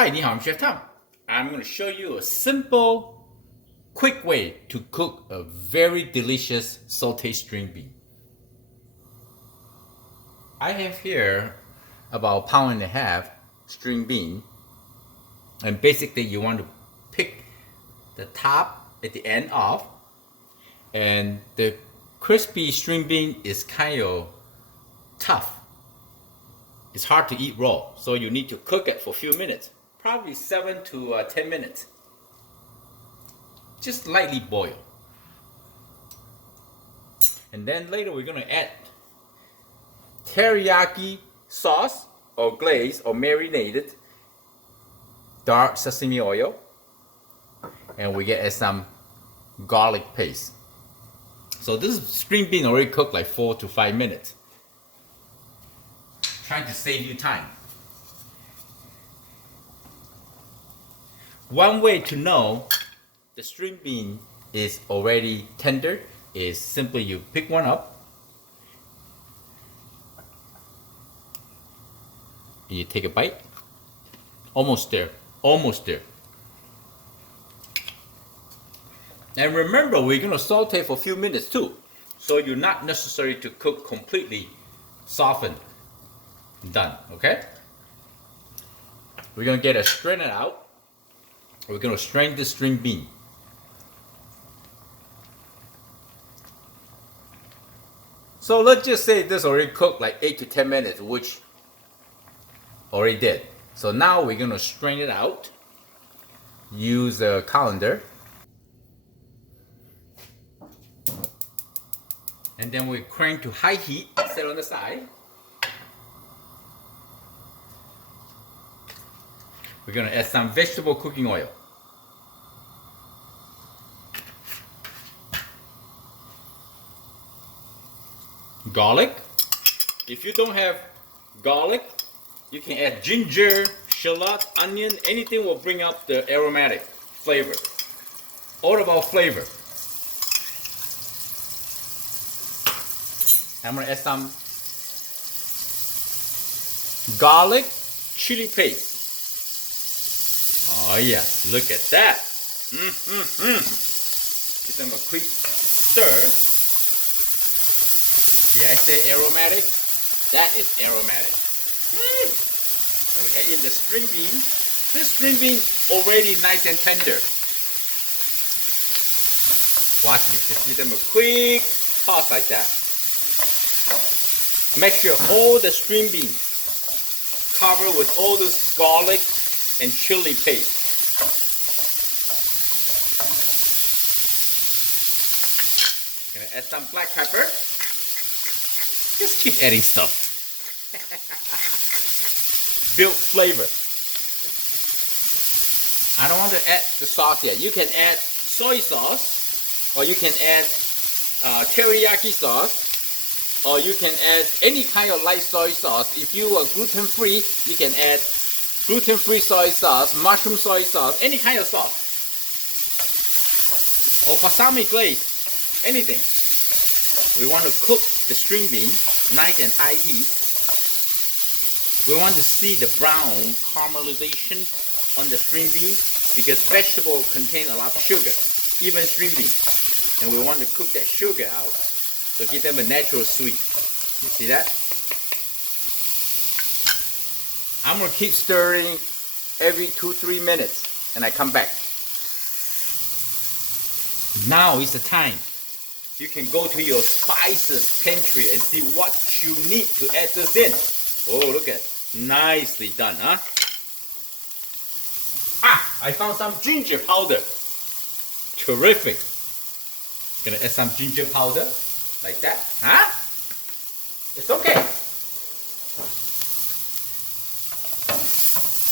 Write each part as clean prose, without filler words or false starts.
Hi, 你好, I'm Chef Tom. I'm going to show you a simple, quick way to cook a very delicious sauteed string bean. I have here about 1.5 pounds string bean, and basically you want to pick the top at the end off, and the crispy string bean is kind of tough. It's hard to eat raw, so you need to cook it for a few minutes, probably 7 to 10 minutes. Just lightly boil. And then later we're going to add teriyaki sauce or glaze or marinated dark sesame oil, and we get some garlic paste. So this string bean already cooked like 4 to 5 minutes. Trying to save you time. One way to know the string bean is already tender is simply you pick one up and you take a bite. Almost there, almost there. And remember, we're going to saute for a few minutes too, so you're not necessary to cook completely softened. Done, okay? We're going to get it strained out. We're going to strain the string bean. So let's just say this already cooked like 8 to 10 minutes, which already did. So now we're going to strain it out. Use a colander. And then we crank to high heat, set on the side. We're going to add some vegetable cooking oil. Garlic. If you don't have garlic, you can add ginger, shallot, onion. Anything will bring up the aromatic flavor. All about flavor. I'm going to add some garlic chili paste. Oh yeah, look at that. Give them a quick stir. Yeah, I say aromatic. That is aromatic. And we add in the string bean. This string bean already nice and tender. Watch me. Just give them a quick toss like that. Make sure all the string bean covered with all this garlic and chili paste. Gonna add some black pepper. Just keep adding stuff. Build flavor. I don't want to add the sauce yet. You can add soy sauce, or you can add teriyaki sauce, or you can add any kind of light soy sauce. If you are gluten-free, you can add gluten-free soy sauce, mushroom soy sauce, any kind of sauce. Or balsamic glaze, anything. We want to cook the string bean, nice and high heat. We want to see the brown caramelization on the string bean because vegetables contain a lot of sugar, even string bean. And we want to cook that sugar out, so give them a natural sweet. You see that? I'm going to keep stirring every 2-3 minutes, and I come back. Now is the time. You can go to your spices pantry and see what you need to add this in. Oh, look at, nicely done, huh? I found some ginger powder. Terrific. Gonna add some ginger powder, like that, huh? It's okay.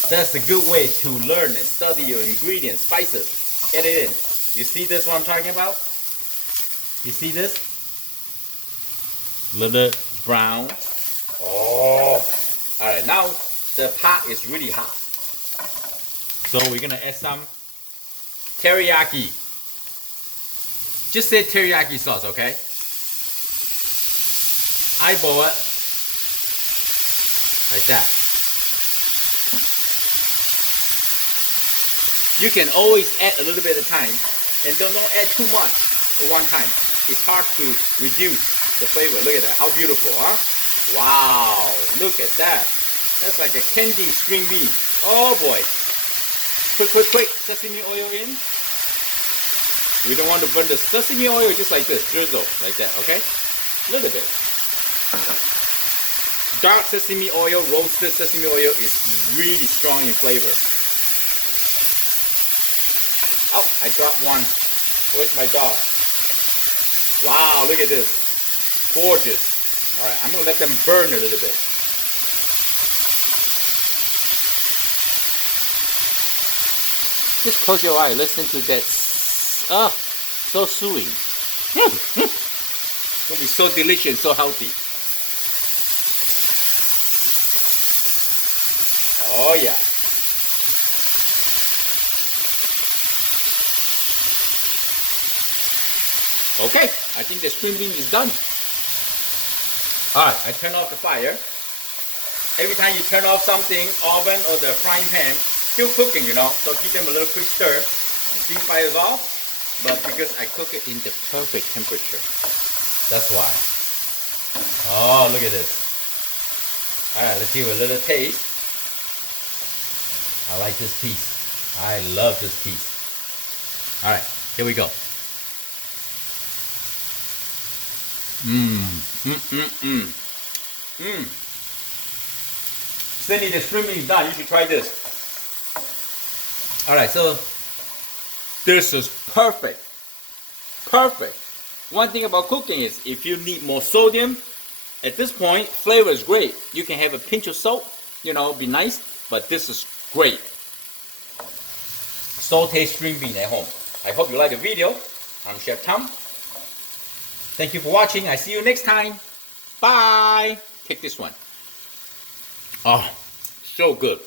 That's a good way to learn and study your ingredients, spices. Add it in. You see this what I'm talking about? You see this? Little brown. Oh. Alright, now the pot is really hot. So we're gonna add some teriyaki. Just say teriyaki sauce, okay? Eyeball it. Like that. You can always add a little bit at a time, and don't add too much at one time. It's hard to reduce the flavor. Look at that, how beautiful, huh? Wow, look at that. That's like a candy string bean. Oh boy. Quick, sesame oil in. We don't want to burn the sesame oil, just like this, drizzle, like that, okay? A little bit. Dark sesame oil, roasted sesame oil is really strong in flavor. Oh, I dropped one. Where's my dog? Wow, look at this. Gorgeous. Alright, I'm going to let them burn a little bit. Just close your eye, listen to that. Oh, so soothing. It's going to be so delicious, so healthy. Oh yeah. Okay, I think the string bean is done. Alright, I turn off the fire. Every time you turn off something, oven or the frying pan, still cooking, you know, so give them a little quick stir. The steam fire is off, but because I cook it in the perfect temperature. That's why. Oh, look at this. Alright, let's give it a little taste. I like this piece. I love this piece. Alright, here we go. Cindy, the string bean is done. You should try this. Alright, so this is perfect. Perfect. One thing about cooking is if you need more sodium, at this point, flavor is great. You can have a pinch of salt, you know, be nice, but this is great. Sauteed string bean at home. I hope you like the video. I'm Chef Tom. Thank you for watching. I see you next time. Bye. Take this one. Oh, so good.